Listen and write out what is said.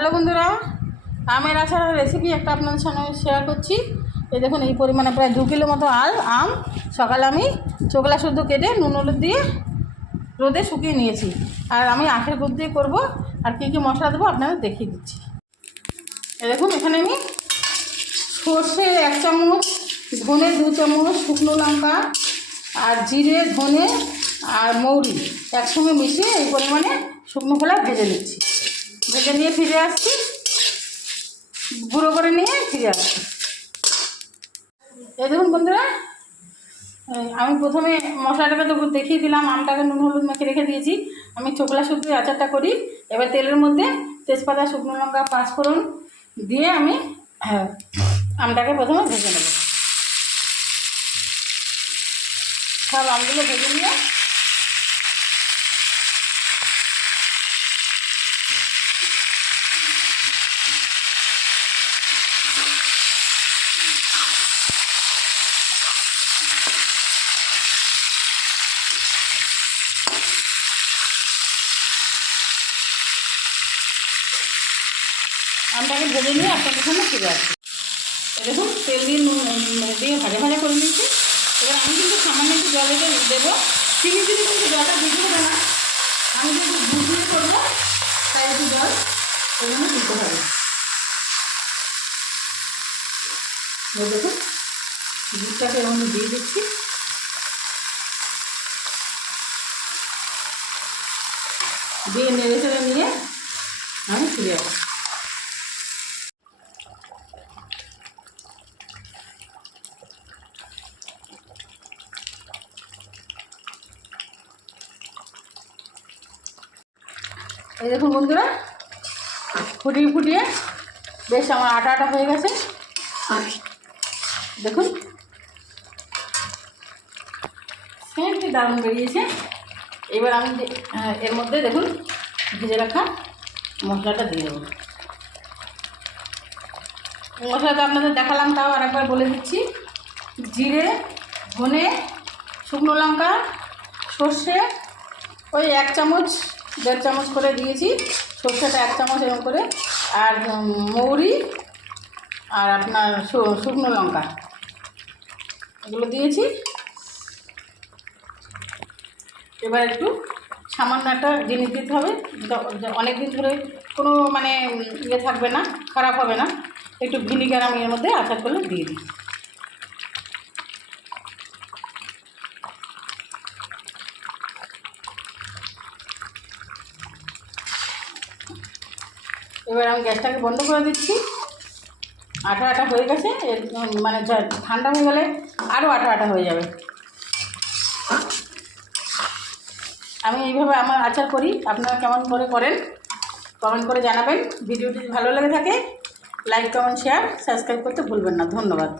Hello বন্ধুরা, আমের আচারের রেসিপি একটা আপনাদের সঙ্গে শেয়ার করছি। এই দেখুন, এই পরিমাণে প্রায় দু কিলো মতো আল, আম। সকালে আমি চোকলা শুদ্ধ কেটে নুন হলুদ দিয়ে রোদে শুকিয়ে নিয়েছি। আর আমি আখের গুড় দিয়ে করব। আর কী কী মশলা দেবো আপনাদের দেখিয়ে দিচ্ছি। দেখুন, এখানে আমি সর্ষে এক চামচ, ধনে দু চামচ, শুকনো লঙ্কা আর জিরে, ধনে আর মৌরি একসঙ্গে মিশিয়ে এই পরিমাণে শুকনো খোলা ভেজে নিচ্ছি। ভেজে নিয়ে ফিরে আসছি। গুঁড়ো করে নিয়ে ফিরে আসছি। এই দেখুন বন্ধুরা আমি প্রথমে মশলাটাকে তো দেখিয়ে দিলাম আমটাকে নুন হলুদ মেখে রেখে দিয়েছি। আমি চোকলা সবজির আচারটা করি। এবার তেলের মধ্যে তেজপাতা শুকনো লঙ্কা পাঁচফোড়ন দিয়ে আমি হ্যাঁ, আমটাকে প্রথমে ভেজে নেব। সব আমগুলো ভেজে নিয়ে আমটাকে ভেজে নিয়ে আপনাদের সামনে ফিরে আসছি দেখুন, তেল দিয়ে নুন দিয়ে ভাজা ভাজা করে নিচ্ছি এবার আমি কিন্তু সামান্য একটু জল এটা দেবো। চিনি চিনি কিন্তু জলটা দিতে হবে না। আমি যেহেতু বুঝিয়ে করব, তাই একটু জল দিতে হবে এই দেখুন, দুধটাকে মধ্যে দিয়ে দিচ্ছি। দিয়ে নেড়ে চেড়ে নিয়ে আমি ফিরে আসছি এই দেখুন বন্ধুরা, ফুটিয়ে ফুটিয়ে বেশ আমার আটা আটা হয়ে গেছে। দেখুন। সেন্টটি দারুণ বেরিয়েছে। এবার আমি এর মধ্যে দেখুন, ভেজে রাখা মশলাটা দিয়ে দেবো। মশলাটা আপনাদের দেখালাম, তাও আরেকবার বলে দিচ্ছি। জিরে, ধনে, শুকনো লঙ্কা, সর্ষে, ওই এক চামচ, দেড় চামচ করে দিয়েছি। সর্ষেটা এক চামচ এরকম করে। আর মৌরি আর আপনার শুকনো লঙ্কা। এগুলো দিয়েছি। এবার একটু সামান্য একটা জিনিস দিতে হবে। অনেক দিন ধরে কোনো মানে ইয়ে থাকবে না, খারাপ হবে না। একটু ভিনিগার আমি এর মধ্যে আচার করলে দিয়ে দিই। এবার আমি গ্যাসটাকে বন্ধ করে দিচ্ছি। আটা আটা হয়ে গেছে মানে ঠান্ডা হয়ে গেলে আরও আটা আটা হয়ে যাবে। আমি এইভাবে আমার আচার করি, আপনারা কেমন করে করেন কমেন্ট করে জানাবেন। ভিডিওটি ভালো লেগে থাকে লাইক কমেন্ট শেয়ার সাবস্ক্রাইব করতে ভুলবেন না। ধন্যবাদ।